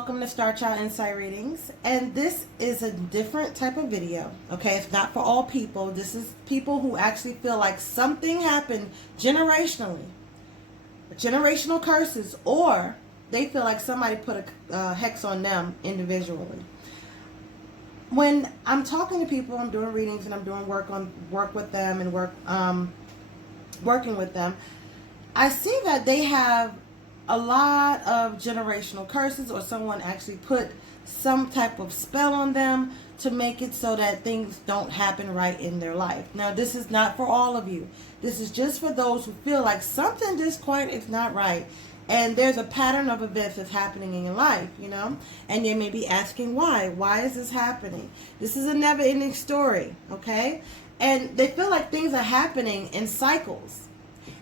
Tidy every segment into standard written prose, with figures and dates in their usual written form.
welcome to Star Child Insight Readings. And this is a different type of video, okay? It's not for all people. This is people who actually feel like something happened generationally. Generational curses, or they feel like somebody put a hex on them individually. When I'm talking to people, I'm doing readings and I'm doing work with them and working with them, I see that they have a lot of generational curses, or someone actually put some type of spell on them to make it so that things don't happen right in their life. Now, this is not for all of you. This is just for those who feel like something just quite is not right. And there's a pattern of events that's happening in your life, you know? And you may be asking why. Why is this happening? This is a never-ending story, okay? And they feel like things are happening in cycles.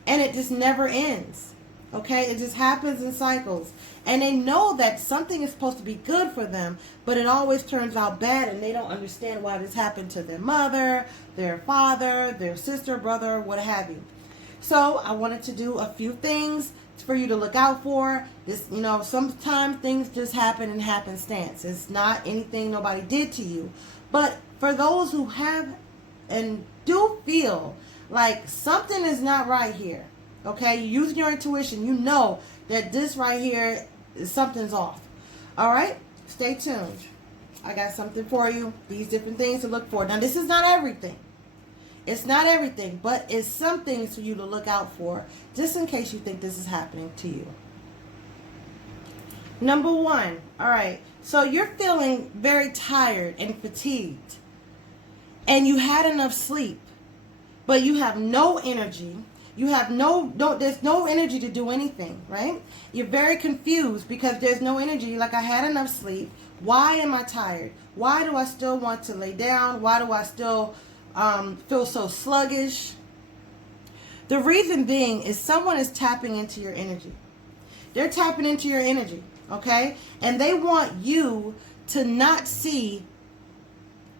And it just never ends. Okay, it just happens in cycles. And they know that something is supposed to be good for them, but it always turns out bad, and they don't understand why this happened to their mother, their father, their sister, brother, what have you. So I wanted to do a few things for you to look out for. This, you know, sometimes things just happen in happenstance. It's not anything nobody did to you. But for those who have and do feel like something is not right here, okay, you're using your intuition, you know that this right here, something's off. All right, stay tuned. I got something for you, these different things to look for. Now, this is not everything. It's not everything, but it's some things for you to look out for, just in case you think this is happening to you. Number one, all right, so you're feeling very tired and fatigued, and you had enough sleep, but you have no energy. You have there's no energy to do anything, right? You're very confused because there's no energy. Like, I had enough sleep. Why am I tired? Why do I still want to lay down? Why do I still feel so sluggish? The reason being is someone is tapping into your energy. They're tapping into your energy, okay? And they want you to not see.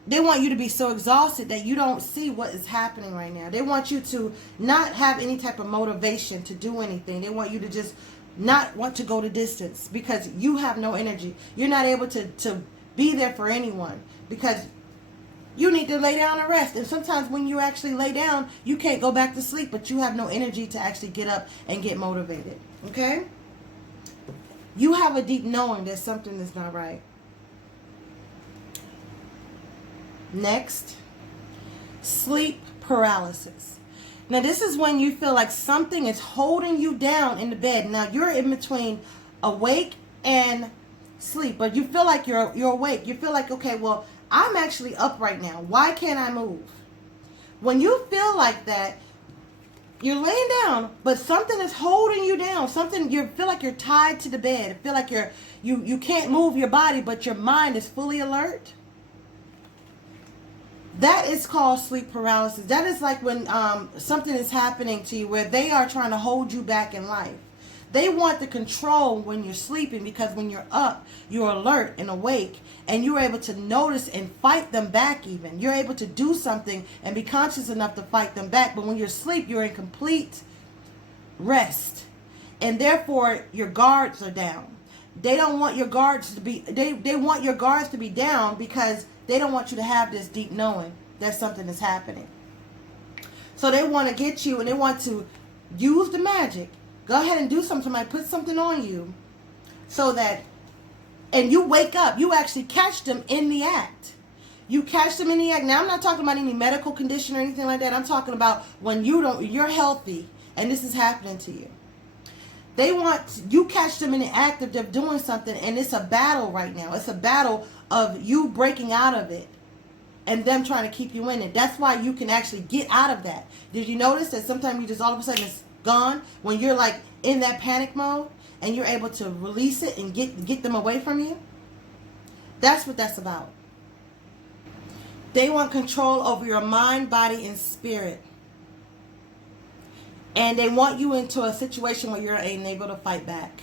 They want you to be so exhausted that you don't see what is happening right now. They want you to not have any type of motivation to do anything. They want you to just not want to go the distance because you have no energy. You're not able to be there for anyone because you need to lay down and rest. And sometimes when you actually lay down, you can't go back to sleep, but you have no energy to actually get up and get motivated. Okay? You have a deep knowing that something is not right. Next, sleep paralysis. Now, this is when you feel like something is holding you down in the bed. Now, you're in between awake and sleep, but you feel like you're awake. You feel like, okay, well, I'm actually up right now. Why can't I move? When you feel like that, you're laying down, but something is holding you down. Something, you feel like you're tied to the bed. You feel like you can't move your body, but your mind is fully alert. That is called sleep paralysis. That is like when something is happening to you where they are trying to hold you back in life. They want the control when you're sleeping, because when you're up, you're alert and awake, and you're able to notice and fight them back even. You're able to do something and be conscious enough to fight them back. But when you're asleep, you're in complete rest. And therefore, your guards are down. They don't want your guards to be, they want your guards to be down because they don't want you to have this deep knowing that something is happening. So they want to get you, and they want to use the magic. Go ahead and do something. Somebody put something on you so that, and you wake up. You actually catch them in the act. You catch them in the act. Now, I'm not talking about any medical condition or anything like that. I'm talking about when you're healthy and this is happening to you. They want, you catch them in the act of them doing something, and it's a battle right now. It's a battle of you breaking out of it and them trying to keep you in it. That's why you can actually get out of that. Did you notice that sometimes you just all of a sudden it's gone when you're like in that panic mode and you're able to release it and get them away from you? That's what that's about. They want control over your mind, body, and spirit. And they want you into a situation where you're unable to fight back.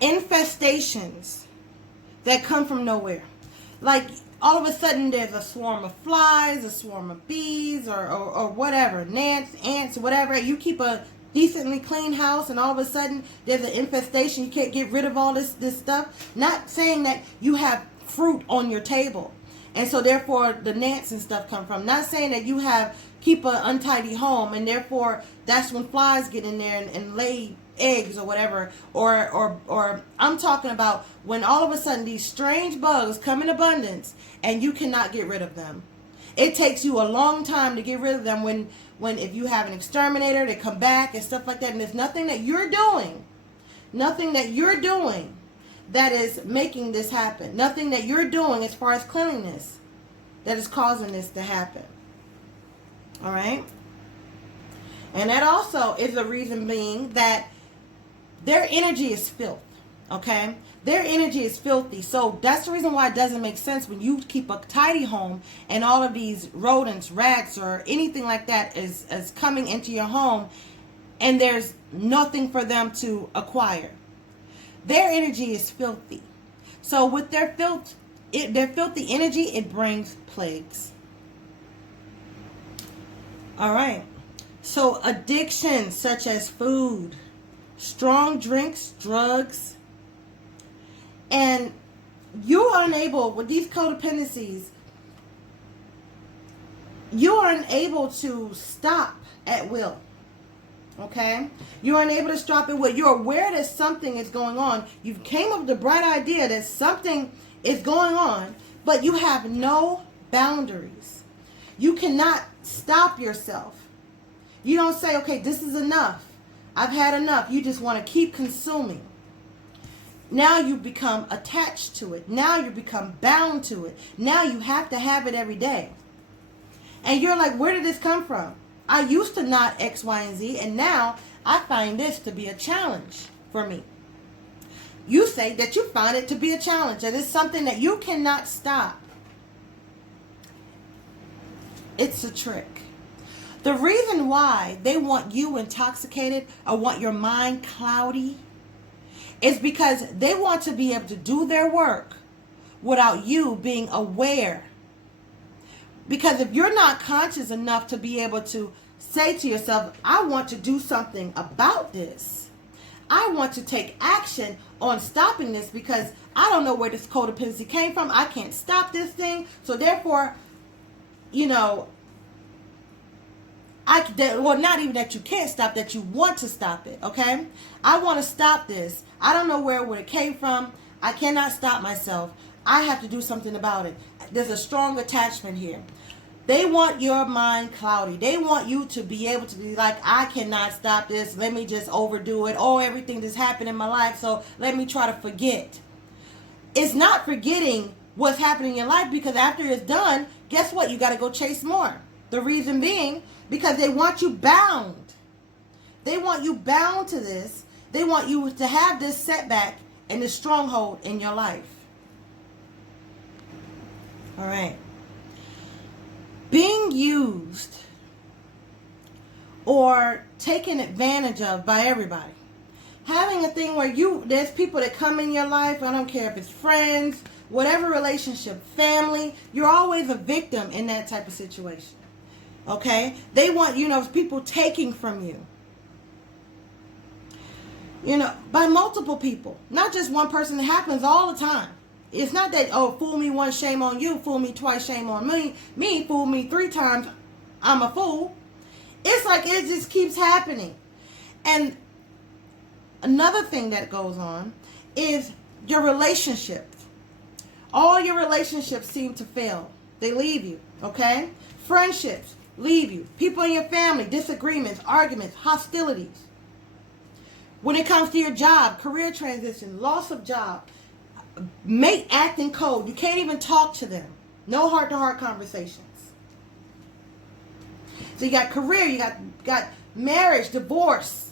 Infestations that come from nowhere. Like, all of a sudden there's a swarm of flies, a swarm of bees, or whatever, gnats, ants, whatever. You keep a decently clean house, and all of a sudden there's an infestation. You can't get rid of all this stuff. Not saying that you have fruit on your table, and so therefore the gnats and stuff come from. Not saying that you keep an untidy home, and therefore that's when flies get in there and lay eggs or whatever. Or I'm talking about when all of a sudden these strange bugs come in abundance and you cannot get rid of them. It takes you a long time to get rid of them when if you have an exterminator, they come back and stuff like that. And there's nothing that you're doing that is making this happen. Nothing that you're doing as far as cleanliness that is causing this to happen. All right? And that also is a reason being that their energy is filth. Okay? Their energy is filthy. So that's the reason why it doesn't make sense when you keep a tidy home and all of these rodents, rats, or anything like that is coming into your home and there's nothing for them to acquire. Their energy is filthy. So with their filthy energy, it brings plagues. All right. So addictions such as food, strong drinks, drugs, and you're unable, with these codependencies, you are unable to stop at will. Okay? You're unable to stop at will. You're aware that something is going on. You came up with the bright idea that something is going on, but you have no boundaries. You cannot stop yourself. You don't say, okay, this is enough. I've had enough. You just want to keep consuming. Now you become attached to it. Now you become bound to it. Now you have to have it every day. And you're like, where did this come from? I used to not X, Y, and Z, and now I find this to be a challenge for me. You say that you find it to be a challenge, and it's something that you cannot stop. It's a trick. The reason why they want you intoxicated or want your mind cloudy is because they want to be able to do their work without you being aware. Because if you're not conscious enough to be able to say to yourself, I want to do something about this. I want to take action on stopping this because I don't know where this codependency came from. I can't stop this thing. So therefore, not even that you can't stop, that you want to stop it, okay? I want to stop this. I don't know where it came from. I cannot stop myself. I have to do something about it. There's a strong attachment here. They want your mind cloudy. They want you to be able to be like, I cannot stop this. Let me just overdo it. Oh, everything that's happened in my life, so let me try to forget. It's not forgetting what's happening in your life, because after it's done, guess what? You got to go chase more. The reason being, because they want you bound. They want you bound to this. They want you to have this setback and this stronghold in your life. All right. Being used or taken advantage of by everybody. Having a thing where there's people that come in your life, I don't care if it's friends, whatever relationship, family, you're always a victim in that type of situation. Okay? They want, people taking from you. By multiple people. Not just one person. It happens all the time. It's not that, fool me once, shame on you. Fool me twice, shame on me. Me, fool me 3 times, I'm a fool. It's like it just keeps happening. And another thing that goes on is your relationships. All your relationships seem to fail. They leave you, okay? Friendships leave you. People in your family, disagreements, arguments, hostilities. When it comes to your job, career transition, loss of job, mate acting cold. You can't even talk to them. No heart-to-heart conversations. So you got career, you got marriage, divorce,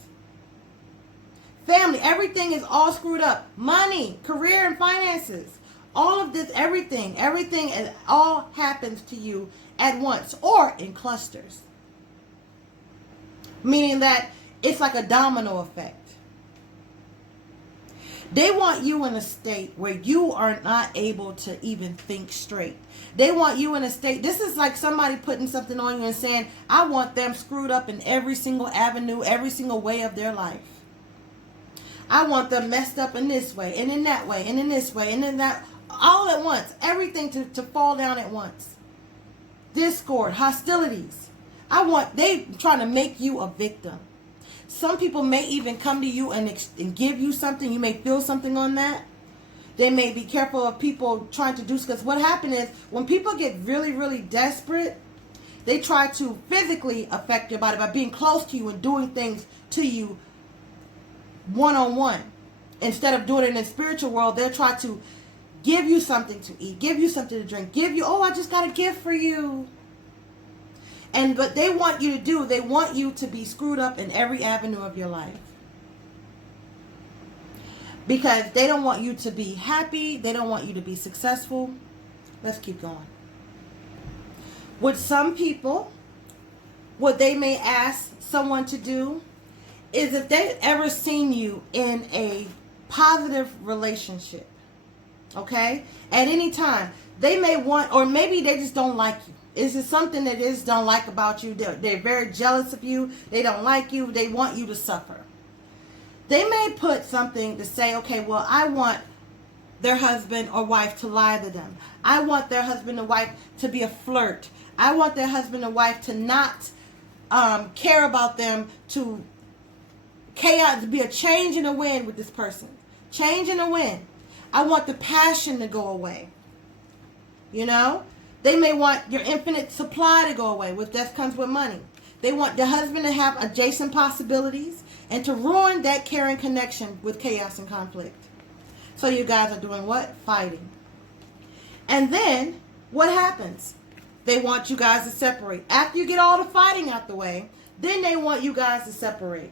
family. Everything is all screwed up. Money, career, and finances. All of this, everything, it all happens to you at once or in clusters. Meaning that it's like a domino effect. They want you in a state where you are not able to even think straight. They want you in a state, this is like somebody putting something on you and saying, I want them screwed up in every single avenue, every single way of their life. I want them messed up in this way, and in that way, and in this way, and in that, all at once. Everything to fall down at once. Discord, hostilities. They trying to make you a victim. Some people may even come to you and give you something. You may feel something on that. They may be careful of people trying to do, because what happens is when people get really, really desperate, they try to physically affect your body by being close to you and doing things to you one-on-one. Instead of doing it in the spiritual world, they'll try to give you something to eat, give you something to drink, give you, oh, I just got a gift for you. And what they want you to do, they want you to be screwed up in every avenue of your life. Because they don't want you to be happy. They don't want you to be successful. Let's keep going. With some people, what they may ask someone to do is if they've ever seen you in a positive relationship, okay, at any time, they may want, or maybe they just don't like you. It's just something that they just don't like about you. They're very jealous of you. They don't like you. They want you to suffer. They may put something to say, okay, well, I want their husband or wife to lie to them. I want their husband or wife to be a flirt. I want their husband or wife to not care about them, to chaos, to be a change in the wind with this person. Change in the wind. I want the passion to go away. You know? They may want your infinite supply to go away, which that comes with money. They want the husband to have adjacent possibilities and to ruin that caring connection with chaos and conflict. So you guys are doing what? Fighting. And then, what happens? They want you guys to separate. After you get all the fighting out the way, then they want you guys to separate.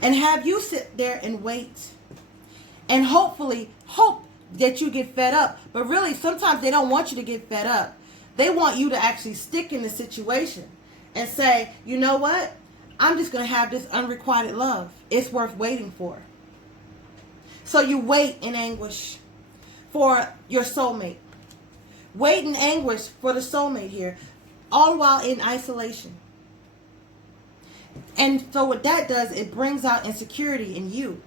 And have you sit there and wait. And hopefully, hope that you get fed up. But really, sometimes they don't want you to get fed up. They want you to actually stick in the situation and say, you know what? I'm just going to have this unrequited love. It's worth waiting for. So you wait in anguish for your soulmate. Wait in anguish for the soulmate here, all while in isolation. And so what that does, it brings out insecurity in you.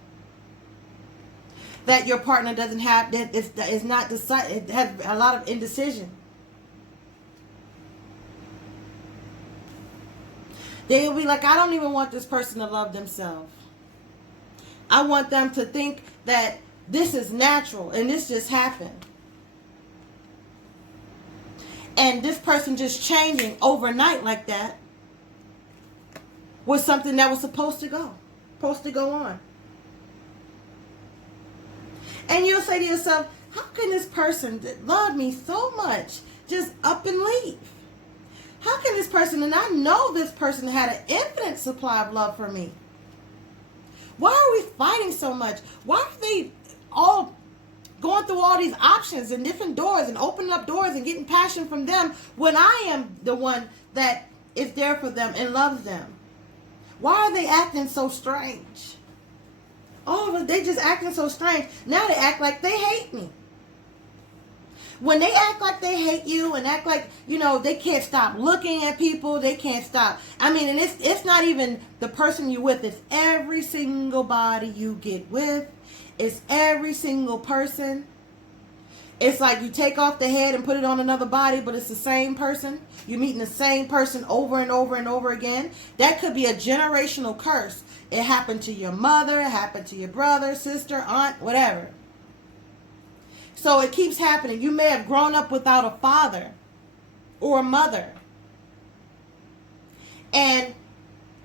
That your partner doesn't have, that is not decided, it has a lot of indecision. They'll be like, I don't even want this person to love themselves. I want them to think that this is natural and this just happened. And this person just changing overnight like that was something that was supposed to go on. And you'll say to yourself, how can this person that loved me so much just up and leave? How can this person, and I know this person had an infinite supply of love for me. Why are we fighting so much? Why are they all going through all these options and different doors and opening up doors and getting passion from them when I am the one that is there for them and loves them? Why are they acting so strange? All of us, they just acting so strange. Now they act like they hate me. When they act like they hate you and act like, you know, they can't stop looking at people, they can't stop. I mean, and it's not even the person you're with. It's every single body you get with. It's every single person. It's like you take off the head and put it on another body, but it's the same person. You're meeting the same person over and over and over again. That could be a generational curse. It happened to your mother, it happened to your brother, sister, aunt, whatever. So it keeps happening. You may have grown up without a father or a mother. And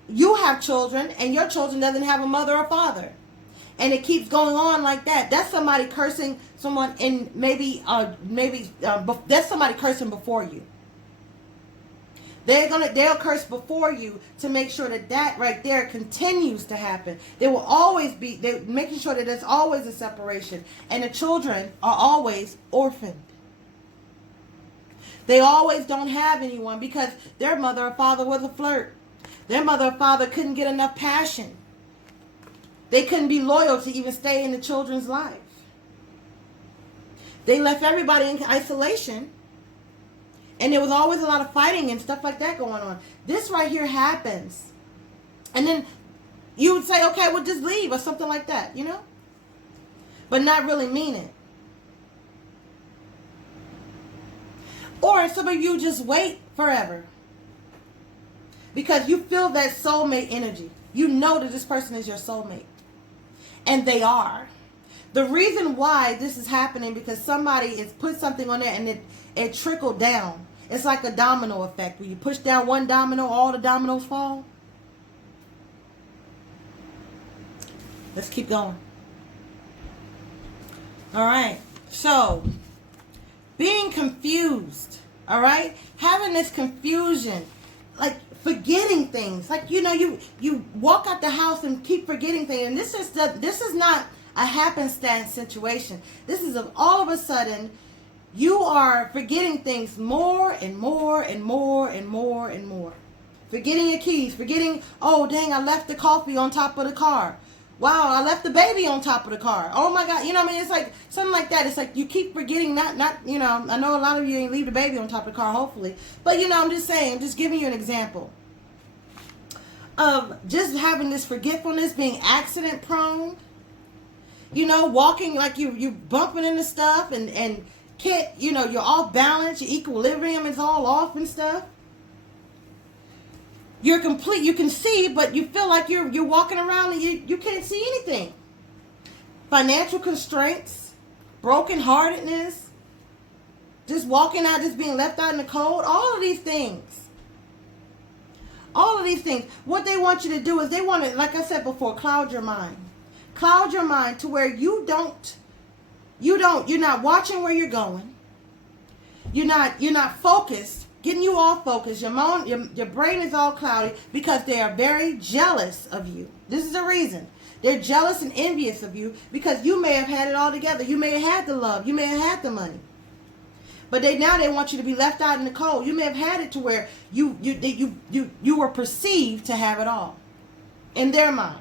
you have children and your children doesn't have a mother or father. And it keeps going on like that. That's somebody cursing someone, and maybe that's somebody cursing before you. They'll curse before you to make sure that right there continues to happen. There will always be, they're making sure that there's always a separation. And the children are always orphaned. They always don't have anyone because their mother or father was a flirt. Their mother or father couldn't get enough passion. They couldn't be loyal to even stay in the children's life. They left everybody in isolation. And there was always a lot of fighting and stuff like that going on. This right here happens. And then you would say, okay, well, just leave or something like that, you know? But not really mean it. Or some of you just wait forever. Because you feel that soulmate energy. You know that this person is your soulmate. And they are. The reason why this is happening because somebody has put something on there and it trickled down. It's like a domino effect. When you push down one domino, all the dominoes fall. Let's keep going. All right. So, being confused. All right. Having this confusion. Like forgetting things. Like, you know, you walk out the house and keep forgetting things. And this is not a happenstance situation. This is all of a sudden you are forgetting things more and more and more and more and more. Forgetting your keys. Forgetting, oh, dang, I left the coffee on top of the car. Wow, I left the baby on top of the car. Oh, my God. You know what I mean? It's like something like that. It's like you keep forgetting, not you know, I know a lot of you ain't leave the baby on top of the car, hopefully. But, you know, I'm just saying, just giving you an example of just having this forgetfulness, being accident prone. You know, walking like you bumping into stuff and can't, you know, you're off balance, your equilibrium is all off and stuff. You're complete, you can see, but you feel like you're walking around and you can't see anything. Financial constraints, brokenheartedness, just walking out, just being left out in the cold, all of these things. All of these things. What they want you to do is they want to, like I said before, cloud your mind. Cloud your mind to where you're not watching where you're going. You're not focused, getting you all focused. Your brain is all cloudy because they are very jealous of you. This is the reason. They're jealous and envious of you because you may have had it all together. You may have had the love. You may have had the money. But now they want you to be left out in the cold. You may have had it to where you were perceived to have it all. In their mind.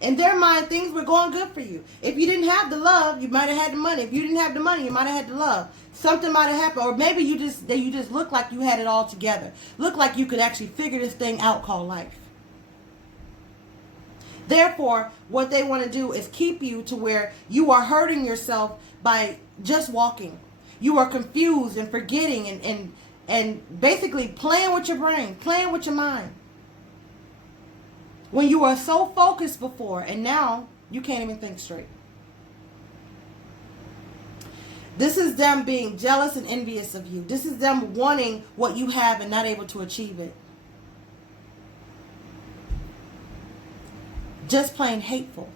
In their mind, things were going good for you. If you didn't have the love, you might have had the money. If you didn't have the money, you might have had the love. Something might have happened. Or maybe you just looked like you had it all together. Looked like you could actually figure this thing out called life. Therefore, what they want to do is keep you to where you are hurting yourself by just walking. You are confused and forgetting and basically playing with your brain, playing with your mind. When you were so focused before, and now you can't even think straight. This is them being jealous and envious of you. This is them wanting what you have and not able to achieve it. Just plain hateful.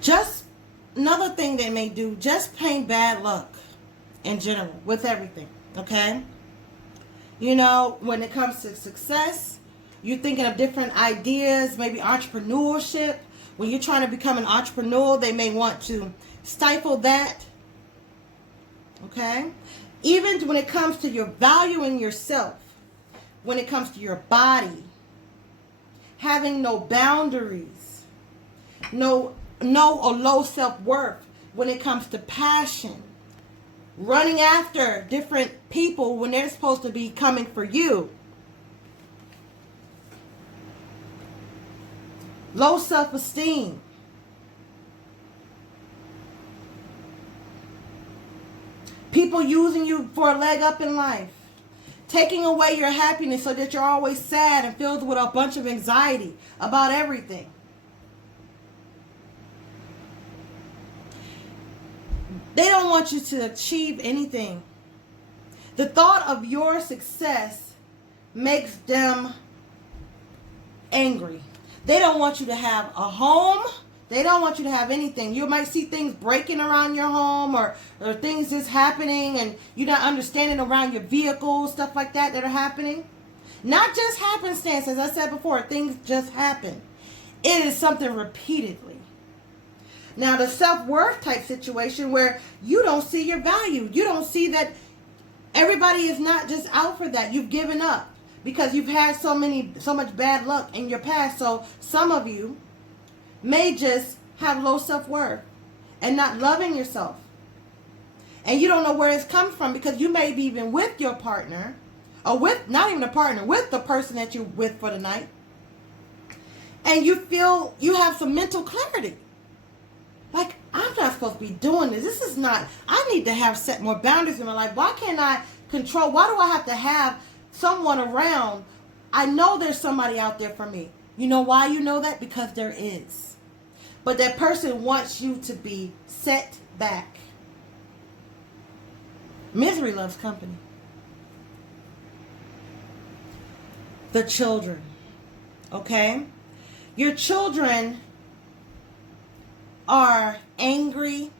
Just another thing they may do, just plain bad luck in general with everything, okay? You know, when it comes to success, you're thinking of different ideas, maybe entrepreneurship. When you're trying to become an entrepreneur, they may want to stifle that. Okay? Even when it comes to your valuing yourself, when it comes to your body, having no boundaries, no or low self-worth, when it comes to passion, running after different people when they're supposed to be coming for you. Low self-esteem. People using you for a leg up in life. Taking away your happiness so that you're always sad and filled with a bunch of anxiety about everything. They don't want you to achieve anything. The thought of your success makes them angry. They don't want you to have a home. They don't want you to have anything. You might see things breaking around your home or things just happening and you're not understanding around your vehicle, stuff like that are happening. Not just happenstance, as I said before, things just happen. It is something repeatedly. Now, the self-worth type situation where you don't see your value. You don't see that everybody is not just out for that. You've given up. because you've had so much bad luck in your past. So some of you may just have low self-worth and not loving yourself. And you don't know where it's come from, because you may be even with your partner, or with, not even a partner, with the person that you're with for the night. And you feel you have some mental clarity. Like, I'm not supposed to be doing this. This is not, I need to have set more boundaries in my life. Why can't I control? Why do I have to have someone around? I know there's somebody out there for me. You know why you know that? Because there is. But that person wants you to be set back. Misery loves company. The children. Okay? Your children are angry,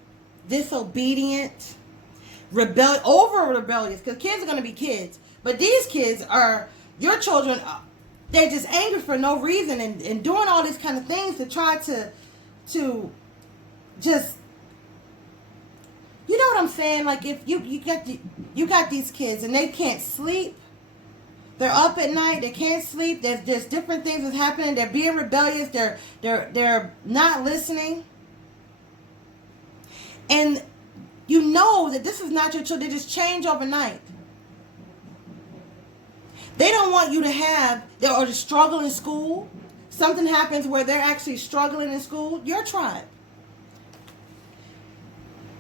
disobedient, rebellious, because kids are going to be kids. But these kids are, your children, they're just angry for no reason, and doing all these kind of things to try to just, you know what I'm saying? Like, if you got these kids and they can't sleep, they're up at night, they can't sleep, there's different things that's happening, they're being rebellious, they're not listening. And you know that this is not your children. They just change overnight. They don't want you to have, or to struggle in school. Something happens where they're actually struggling in school. Your tribe.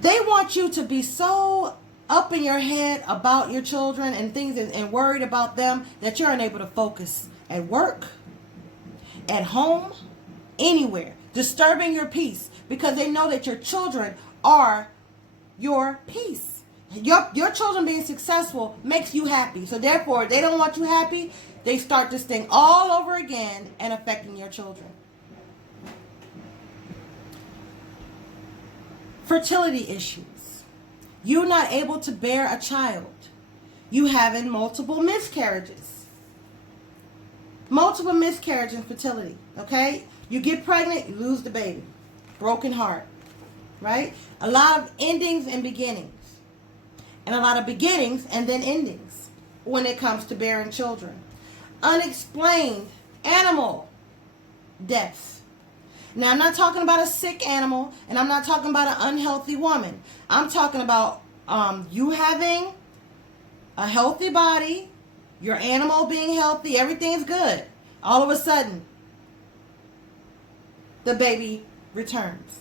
They want you to be so up in your head about your children and things, and worried about them, that you're unable to focus at work, at home, anywhere. Disturbing your peace, because they know that your children are your peace. Your children being successful makes you happy. So therefore, they don't want you happy. They start this thing all over again and affecting your children. Fertility issues. You're not able to bear a child. You having multiple miscarriages. Multiple miscarriage and fertility. Okay? You get pregnant, you lose the baby. Broken heart. Right? A lot of endings and beginnings. And a lot of beginnings and then endings when it comes to bearing children. Unexplained animal deaths. Now, I'm not talking about a sick animal, and I'm not talking about an unhealthy woman. I'm talking about you having a healthy body, your animal being healthy, everything's good. All of a sudden, the baby returns.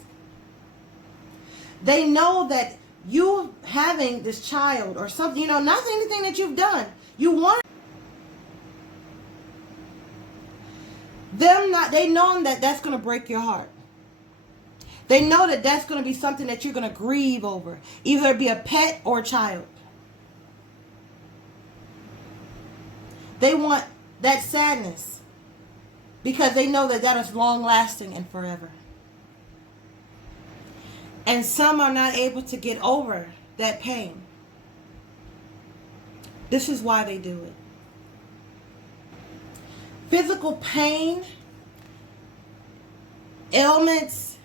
They know that you having this child or something, you know, not anything that you've done. You want them not, they know that that's going to break your heart. They know that that's going to be something that you're going to grieve over. Either it be a pet or a child. They want that sadness because they know that that is long lasting and forever. And some are not able to get over that pain. This is why they do it. Physical pain, ailments,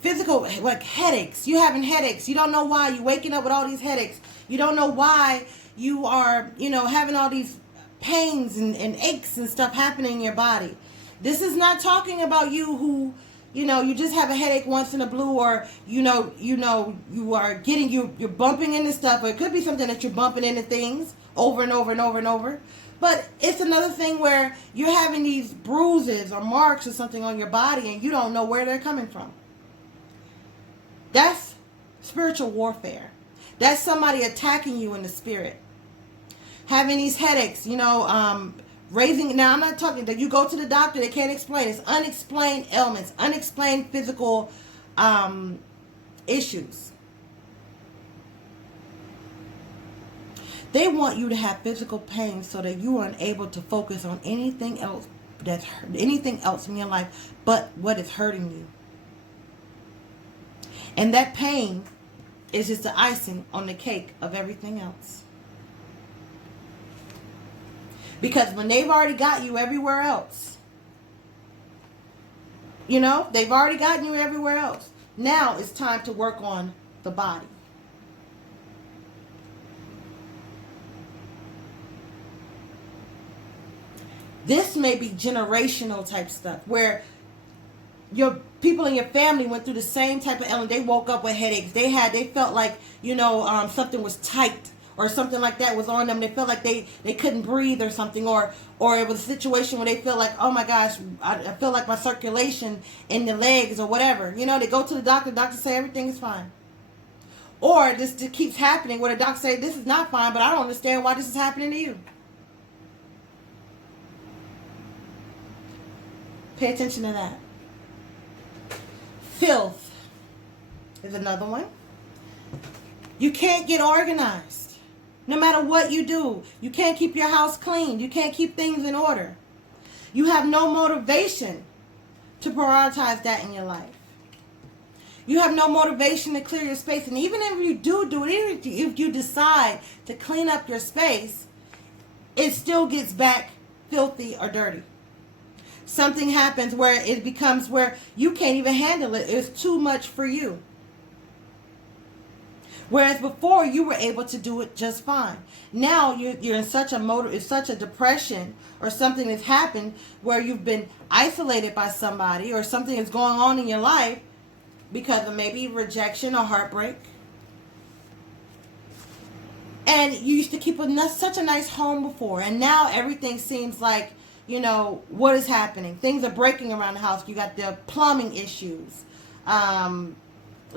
physical, like headaches. You having headaches. You don't know why. You're waking up with all these headaches. You don't know why you are, having all these pains and aches and stuff happening in your body. This is not talking about you who, you just have a headache once in a blue, or, you are getting, you're bumping into stuff, or it could be something that you're bumping into things over and over and over and over. But it's another thing where you're having these bruises or marks or something on your body and you don't know where they're coming from. That's spiritual warfare. That's somebody attacking you in the spirit. Having these headaches, raising, now I'm not talking that you go to the doctor, they can't explain. It's unexplained ailments, unexplained physical issues. They want you to have physical pain so that you are unable to focus on anything else in your life but what is hurting you. And that pain is just the icing on the cake of everything else. Because when they've already got you everywhere else, they've already gotten you everywhere else. Now it's time to work on the body. This may be generational type stuff where your people in your family went through the same type of ailment. They woke up with headaches. They felt like, something was tight or something like that was on them. They felt like they couldn't breathe or something, or it was a situation where they feel like, oh my gosh, I feel like my circulation in the legs or whatever. They go to the doctor say everything is fine. Or this keeps happening where the doctor say this is not fine, but I don't understand why this is happening to you. Pay attention to that. Filth is another one. You can't get organized. No matter what you do, you can't keep your house clean. You can't keep things in order. You have no motivation to prioritize that in your life. You have no motivation to clear your space. And even if you do it, even if you decide to clean up your space, it still gets back filthy or dirty. Something happens where it becomes where you can't even handle it. It's too much for you. Whereas before you were able to do it just fine. Now you're in such a depression or something has happened where you've been isolated by somebody or something is going on in your life because of maybe rejection or heartbreak. And you used to keep such a nice home before, and now everything seems like, what is happening? Things are breaking around the house. You got the plumbing issues.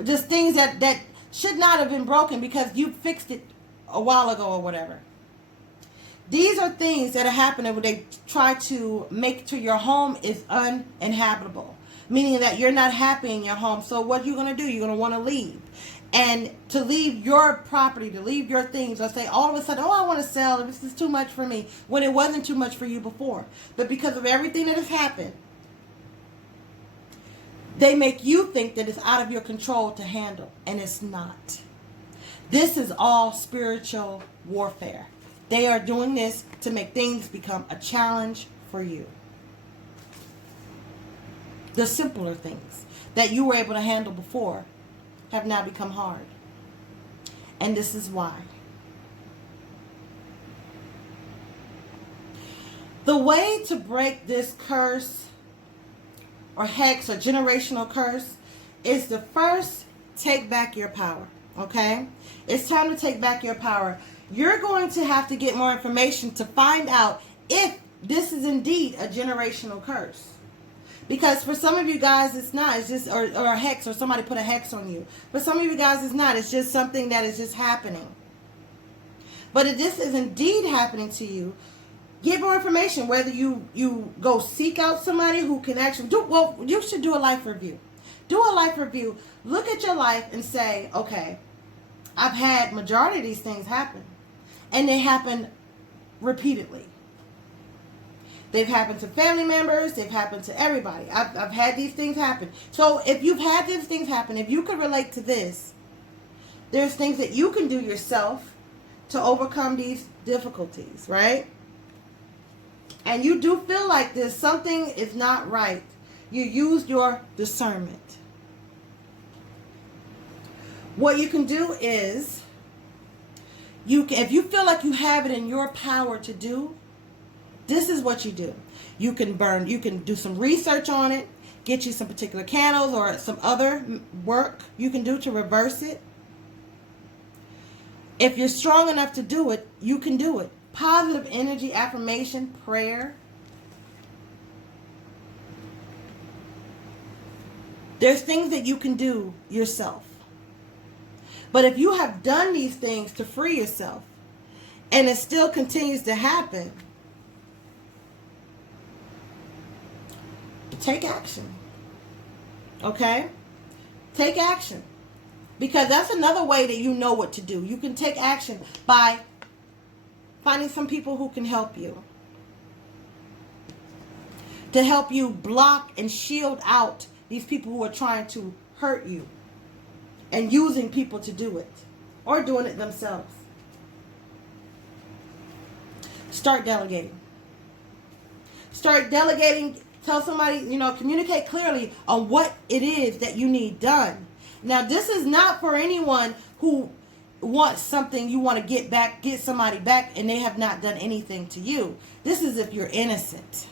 Just things that should not have been broken because you fixed it a while ago or whatever. These are things that are happening when they try to make to your home is uninhabitable. Meaning that you're not happy in your home. So what you're going to do, you're going to want to leave. And to leave your property, to leave your things, or say all of a sudden, oh, I want to sell, this is too much for me, when it wasn't too much for you before. But because of everything that has happened, they make you think that it's out of your control to handle, and it's not. This is all spiritual warfare. They are doing this to make things become a challenge for you. The simpler things that you were able to handle before have now become hard. And this is why. The way to break this curse or hex or generational curse is to first take back your power. Okay? It's time to take back your power. You're going to have to get more information to find out if this is indeed a generational curse. Because for some of you guys, it's not. It's just, or a hex, or somebody put a hex on you. For some of you guys, it's not. It's just something that is just happening. But if this is indeed happening to you, get more information. Whether you go seek out somebody who can actually you should do a life review. Do a life review. Look at your life and say, okay, I've had majority of these things happen. And they happen repeatedly. They've happened to family members. They've happened to everybody. I've had these things happen. So if you've had these things happen, if you could relate to this, there's things that you can do yourself to overcome these difficulties, right? And you do feel like there's something is not right. You use your discernment. What you can do is, if you feel like you have it in your power to do, this is what you do. You can do some research on it, get you some particular candles or some other work you can do to reverse it. If you're strong enough to do it, you can do it. Positive energy, affirmation, prayer. There's things that you can do yourself. But if you have done these things to free yourself and it still continues to happen, take action. Okay? Take action. Because that's another way that you know what to do. You can take action by finding some people who can help you. To help you block and shield out these people who are trying to hurt you. And using people to do it. Or doing it themselves. Start delegating. Start delegating. Tell somebody, communicate clearly on what it is that you need done. Now, this is not for anyone who want something, you want to get somebody back, and they have not done anything to you. This is if you're innocent.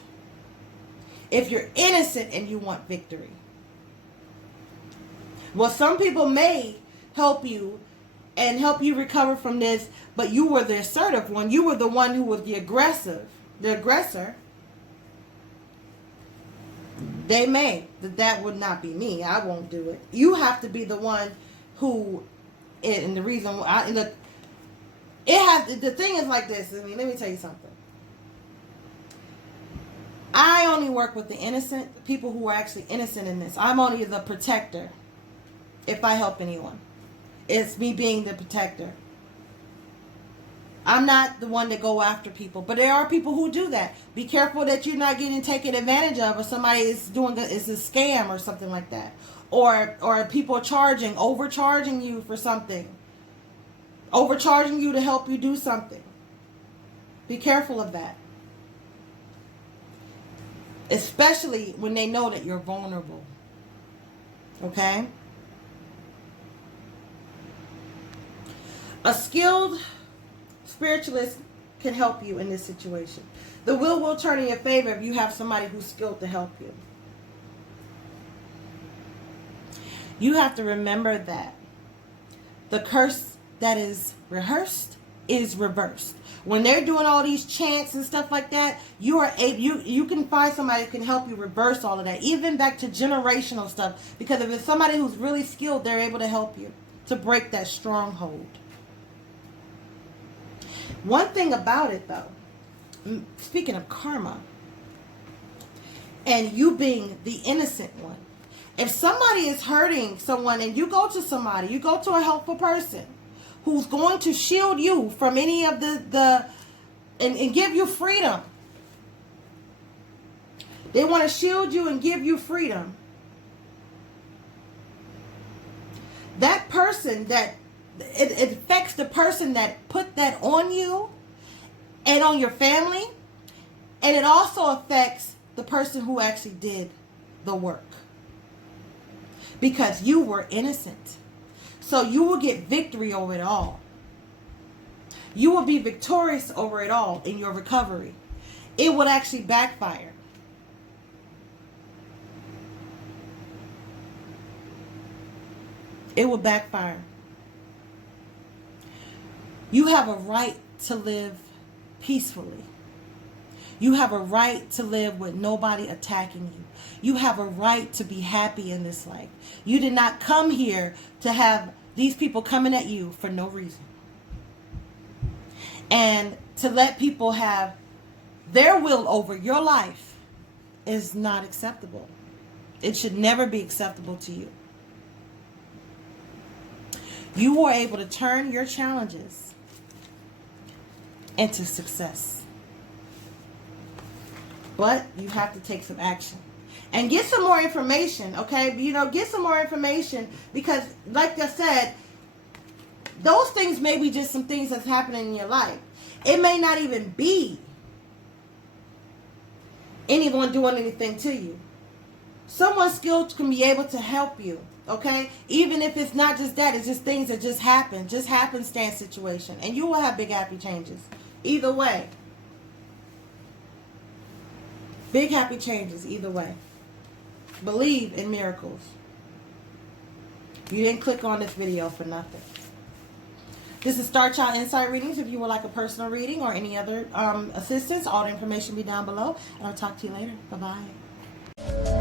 If you're innocent and you want victory. Well, some people may help you and help you recover from this, but you were the assertive one. You were the one who was the aggressor. They may. That would not be me. I won't do it. You have to be the one who, and the reason why, look, the thing is like this. I mean, let me tell you something. I only work with the innocent, people who are actually innocent in this. I'm only the protector if I help anyone. It's me being the protector. I'm not the one to go after people, but there are people who do that. Be careful that you're not getting taken advantage of, or somebody is doing it's a scam or something like that, or people overcharging you for something, overcharging you to help you do something. Be careful of that, especially when they know that you're vulnerable. Okay? A skilled spiritualist can help you in this situation. The will turn in your favor if you have somebody who's skilled to help you. You have to remember that the curse that is rehearsed is reversed. When they're doing all these chants and stuff like that, you can find somebody that can help you reverse all of that, even back to generational stuff. Because if it's somebody who's really skilled, they're able to help you to break that stronghold. One thing about it, though, speaking of karma, and you being the innocent one, if somebody is hurting someone and you go to somebody, you go to a helpful person who's going to shield you from any of and give you freedom. They want to shield you and give you freedom. That person it affects the person that put that on you and on your family, and it also affects the person who actually did the work, because you were innocent. So you will get victory over it all. You will be victorious over it all in your recovery. It would actually backfire. It will backfire. You have a right to live peacefully. You have a right to live with nobody attacking you. You have a right to be happy in this life. You did not come here to have these people coming at you for no reason. And to let people have their will over your life is not acceptable. It should never be acceptable to you. You were able to turn your challenges into success. But you have to take some action. And get some more information, okay? Get some more information, because like I said, those things may be just some things that's happening in your life. It may not even be anyone doing anything to you. Someone skilled can be able to help you, okay? Even if it's not just that, it's just things that just happen, just happenstance situation. And you will have big happy changes. Either way. Big happy changes either way. Believe in miracles. You didn't click on this video for nothing. This is Star Child Insight Readings. If you would like a personal reading or any other assistance, all the information will be down below. And I'll talk to you later. Bye-bye.